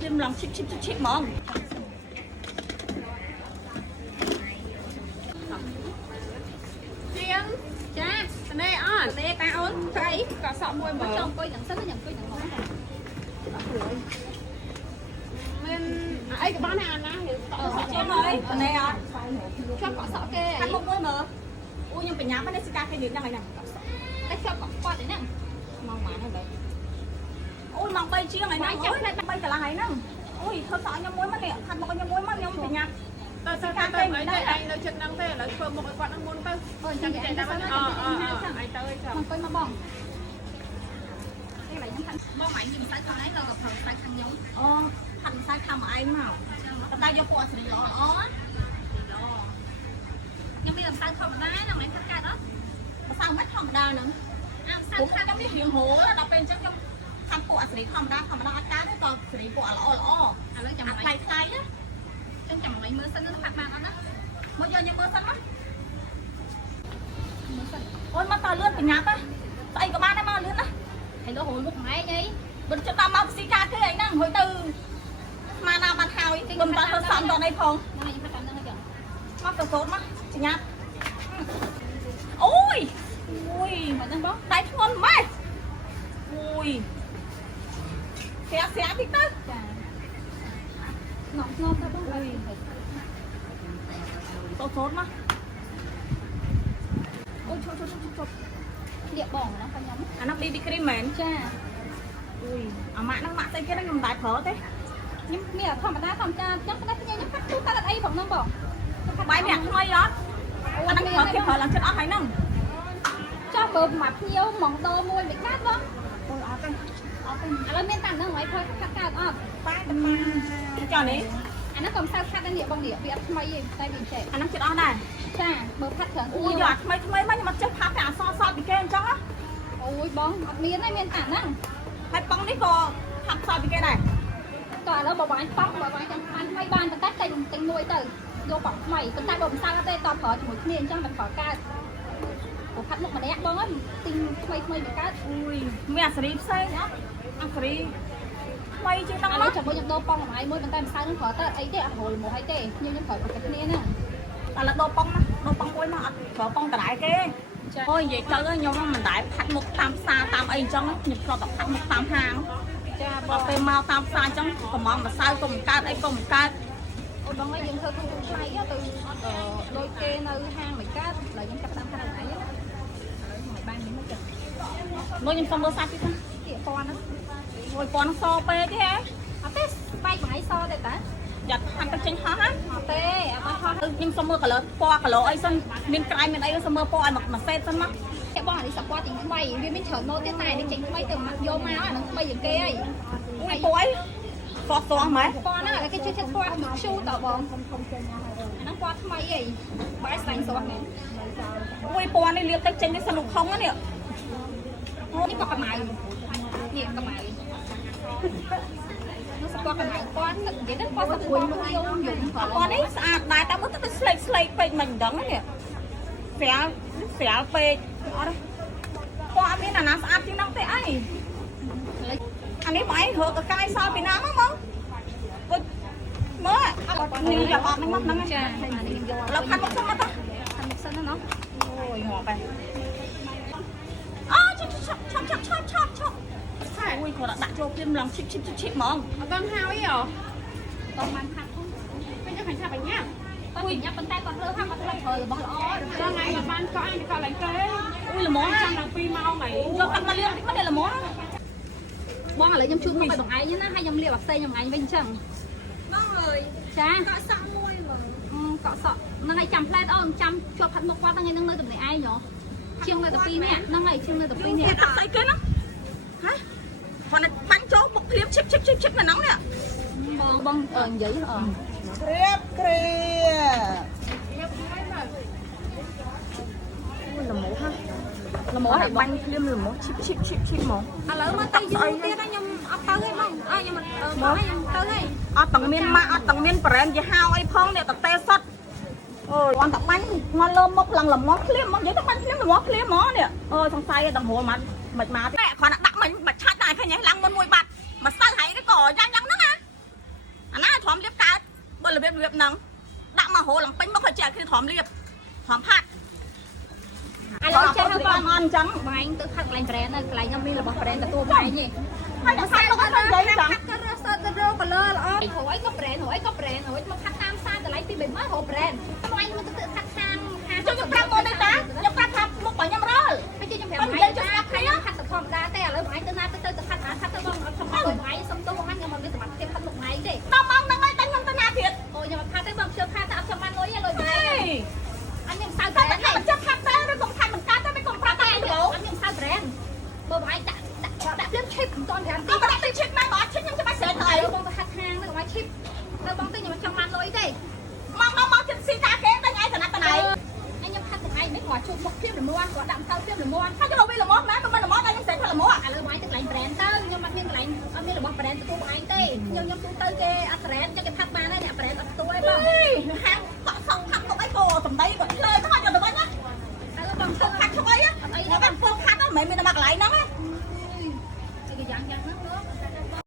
ភ្លាមឡើងឈិបហ្មងជាងចានេះអត់នេះតាអូនស្អីក៏សក់មួយមើលចង់អង្គុយយ៉ាងសិនខ្ញុំអង្គុយយ៉ាងហ្នឹងមានអីក៏បានអាណាសក់ជាងហើយនេះអត់ ជាប់កក់សក់គេខាងមុខមួយមើលអូខ្ញុំបញ្ញាមិននេះសិកាគេនិយាយហ្នឹងហើយណាតែជាប់កក់គាត់ហ្នឹងមកម៉ានហើយបែអូយមក3ជាងហើយណាអូយតែ3កន្លះហើយហ្នឹងអូយធ្វើសក់ខ្ញុំមួយមកនេះខាត់មុខខ្ញុំមួយមកខ្ញុំបញ្ញាទៅសិកាទៅអីទៅឯងនៅចិត្តហ្នឹងទេឥឡូវធ្វើមុខឲ្យគាត់ហ្នឹងមុនទៅអូចាំចេះដល់អអអីទៅអីចាំអង្គុយមកបងនេះឡើយខ្ញុំខាងបងឯងនិយាយមិនស្អាតខាងឯងเราក៏ប្រើស្អាតខាងខ្ញុំអូខាត់មិនស្អាតខាងមកឯងមកតែយកពណ៌ស្រីល្អខ្ញុំមានអំសៅធម្មតាហ្នឹងឯងខាត់កើតអត់ម្សៅមិនធម្មតាហ្នឹងអំសៅខាត់ខ្ញុំនេះរៀងហូរដល់ពេលអញ្ចឹងខ្ញុំខាត់ពណ៌ស្រីធម្មតាអត់កើតទេក៏ស្រីពណ៌ល្អឥឡូវចាំថ្លៃថ្លៃណាចឹងចាំឲ្យមើលសិនទៅផាត់បានអត់ណាមកយកខ្ញុំមើលសិនមកអូនមកតលឿនបញ្ញាប់ហ៎ស្អីក៏បានដែរមកលឿនណាហើយលោហូលមុខម៉ែអីមិនចិត្តដល់មកស៊ីកាគេអីហ្នឹងហួយទៅស្មានណាបាត់ហើយមិនបានធ្វើសំដល់អីផងហ្នឹងខ្ញុំផាត់តាមហ្នឹងចឹងមកទៅកូនមកបញ្ញាប់អូយមកហ្នឹងបងដៃធ្ងន់ម៉េចអូយស្រាតិចទៅចាងប់ទៅបងអើយតូតមកអូយឈប់លៀកបងណាខ្ញុំអានោះ BB cream មែនចាអូយអាម៉ាក់ហ្នឹងម៉ាក់ស្អីគេខ្ញុំមិនដែរប្រើទេខ្ញុំមានធម្មតាខ្ញុំផ្នែកខ្ញុំផាត់ទូតាអីផងហ្នឹងបងបាយម្នាក់ថ្មីអត់អាហ្នឹងប្រើគេប្រើឡើងចិត្តអស់ហើយហ្នឹងចុះបើមកភ្ញៀវហ្មងដោមួយមិនកាត់បងអូយអត់ទេឥឡូវមានតាំងហ្នឹងហើយផាត់កើតអត់ចុះនេះអាហ្នឹងក៏មិនសូវខាត់ដែរនេះបងនេះវាអត់ថ្មីទេតែវាចេះអាហ្នឹងចិត្តអស់ដែរចាបើផាត់ច្រើនអូយយកថ្មីមកខ្ញុំអត់ចេះផាត់តែអសសតពីគេអញ្ចឹងអូយបងអត់មានទេមានតាហ្នឹងហើយប៉ងនេះក៏ផាត់សតពីគេដែរក៏ឥឡូវបើបងប៉ងបើបងចាំបានថ្មីបានប៉ុន្តែតែទិញមួយទៅយកប៉ងថ្មីប៉ុន្តែបើមិនសូវទេតប្រើជាមួយគ្នាអញ្ចឹងមិនប្រើកើតបើផាត់មុខម្នាក់បងអើយទិញថ្មីវាកើតអូយមានអាសេរីផ្សេងអត់អាសេរីថ្មីជាងហ្នឹងឥឡូវចាំមើលខ្ញុំដូរប៉ងមួយប៉ុន្តែមិនសូវនឹងប្រើទៅអីទេអត់រលមកអីទេខ្ញុំប្រើប្រកគ្នាហ្នឹងឥឡូវដូរប៉ងមួយមកអត់ប្រើប៉ងដដែលគេអូយនិយាយទៅខ្ញុំមិនដែរផាត់មុខតាមផ្សារតាមអីអញ្ចឹងខ្ញុំធ្លាប់តែផាត់មុខតាមហាងចាបើពេលមកតាមផ្សារអញ្ចឹងកំងម្សៅក៏មិនកើតអីក៏មិនកើតអូបងឯងយើងធ្វើទូថ្លៃទៅលុយគេនៅហាងមិនកើតឡើយខ្ញុំចាប់តាមខាងឯងណាឥឡូវមិនបាននេះមកចឹងមើលខ្ញុំសុំមើលសាច់ទីទៀតពណ៌ហ្នឹងអូយពណ៌សពេកទេហ៎អត់ទេបែកបងឯងសទេតាយ៉ាត់ហាន់ទៅចេញហោះណាអត់ទេអត់បានហោះខ្ញុំសុំមើល color ពណ៌ color អីសិនមានក្រៃមានអីសុំមើលពណ៌ឲ្យមកសេតសិនមកតែបងអានេះសពណ៌ចេញថ្មីវាមានច្រើនម៉ូតទៀតតែនេះចេញថ្មីទៅយកមកអានឹងថ្មីជាងគេអីអូយពណ៌អីសតសមែនពណ៌ហ្នឹងឥឡូវគេជួយចិត្តពណ៌ឈូតបងអាហ្នឹងពណ៌ថ្មីអីបាយស្លាញ់ស្រស់មែនអូយពណ៌នេះលាបទឹកចេញនេះសនុកខុងណានេះនេះក៏កម្ៅនេះកម្ៅនោះសពណ៌កម្ៅពណ៌ទឹកនិយាយទៅពណ៌ទឹកមួយមួយយំពណ៌នេះស្អាតដែរតែមើលទៅស្លេកពេកមិនដឹងនេះស្រាលពេកអត់ពណ៌អត់មានអាណាស្អាតជាងហ្នឹងទេអីអានេះបងឯងរកកកាយសល់ពីណាមកមកពុជមើលនេះយកអត់ហ្នឹងមកហ្នឹងចាអានេះខ្ញុំយកឥឡូវផាត់មកសិនមកទៅផាត់មកសិនណាអូយងាប់ហើយអូឆាប់អូយគាត់ដាក់ចូលភ្លាមឡើងឈិបហ្មងអត់ដល់ហើយហ៎បងបានផាត់វិញខ្ញុំខាងឆាប់បញ្ញាអូយញ៉ាំប៉ុន្តែគាត់លើហាគាត់ធ្វើរបស់ល្អដល់ថ្ងៃគាត់បានកក់អញគាត់ឡើងគេអូយល្មមចាំដល់2ម៉ោងហើយយកកាត់មកលាងតិចមកនេះល្មមបងឥឡូវខ្ញុំជូតមកឲ្យបងឯងណាហើយខ្ញុំលាបអាផ្សេងខ្ញុំឯងវិញអញ្ចឹងបងអើយចាកក់សក់មួយមើលកក់សក់ហ្នឹងហើយចាំផ្លែតអូនចាំជាប់ផាត់មុខគាត់ហ្នឹងឯងនឹងនៅតំណែងឯងហ៎ជាងនៅតែ2នាក់ហ្នឹងហើយជាងនៅតែ2នាក់អត់ស្អីគេហ្នឹងហ៎គាត់បាញ់ចូលមុខភ្លាមឈិបនៅហ្នឹងនេះបងនិយាយគ្រាល្មមហ่ะល្មមឲ្យបាញ់ភ្លាមល្មមឈិបហ្មងឥឡូវមកទៅយូរទៀតខ្ញុំអត់ទៅទេបងខ្ញុំមកខ្ញុំទៅទេអត់ទាំងមានម៉ាក់អត់ទាំងមានប្រេមយីហៅអីផងអ្នកតទេសុតអូយគាត់តែបាញ់ងល់លើមុខឡើងល្មមភ្លាមមកនិយាយទៅបាញ់ភ្លាមល្មមភ្លាមហ្មងនេះអូយសង្ស័យដល់ហួរមកទេគាត់ដាក់មិញបាច់ឆាច់តែឃើញឡើងមុនមួយបាត់ម្សិលហើយក៏យ៉ាងហ្នឹងណា ចឹង បងឯងទៅផាត់កន្លែង brand នៅកន្លែងខ្ញុំមានរបស់ brand ទទួលបងឯងនេះ ហើយអ្នកផាត់លោកអត់ទៅនិយាយចឹង ផាត់ក៏រសើបទៅរក color ល្អហូអីក៏ brand ហូអីក៏ brand ហូមកផាត់តាមសាកន្លែងពី3ម៉ឺនហូ brand តែបងឯងមកទៅផាត់ខាងខ្ញុំប្រាប់មកនេះតាខ្ញុំប្រាប់ថាមុខរបស់ខ្ញុំរល ហើយខ្ញុំប្រាប់បងឯងថាខ្ញុំផាត់ធម្មតាទេឥឡូវបងឯងទៅណាទៅផាត់ទៅបងអត់ខ្ញុំបងឯងសុំទោសបងខ្ញុំមកមានសមត្ថភាពផាត់មុខបងឯងទេ ដល់ម៉ោងហ្នឹងហើយតែខ្ញុំទៅណាទៀត អូខ្ញុំផាត់ទេបងខ្ញុំផាត់តែអត់ខ្ញុំបានលុយទេលុយបងឯងអញខ្ញុំសៅ តែ brand មិនចាំផាត់តែឬក៏ផាត់មិនកើតតែមិនកុំប្រាប់តែឯងទៅ អញខ្ញុំសៅ brand បើបងឯងដាក់ភ្លាម chip មិនទាន់5នាទី ក៏ដាក់ទៅឈិតមកបើអត់ឈិតខ្ញុំចាំបាច់ស្រែកទៅអី បងទៅហាត់ហាងទៅបងឯង chip ទៅបងទៅខ្ញុំចង់បានលុយទេ មកជិតស៊ីតាគេតែឯងតំណាត់តំណៃ ខ្ញុំផាត់មុខឯងមិនគាត់ជួបមុខភ្លាមល្មមគាត់ដាក់ម្សៅភ្លាមល្មម ហើយយកវាល្មមណាមិនល្មមតែខ្ញុំស្រែកថាល្មម ឥឡូវបងឯងទៅកន្លែង brand ទៅខ្ញុំអត់មានកន្លែងអត់មានរបស់ brand ទទួលបងឯងទេខ្ញុំទូទៅគេអត់ brand ចឹងគេផាត់បានហើយអ្នក brand អត់ទទួលទេបង ហាងកក់សងផាត់ទុកអីក៏សំដីក៏លើទៅហើយយកទៅវិញណា ឥឡូវបង ទុកផាត់ឆ្វៃហ្នឹងមកបានពោផាត់ហ្នឹងមិនមែនមានតែមកកន្លែងហ្នឹងណា អីគេយ៉ាងហ្នឹង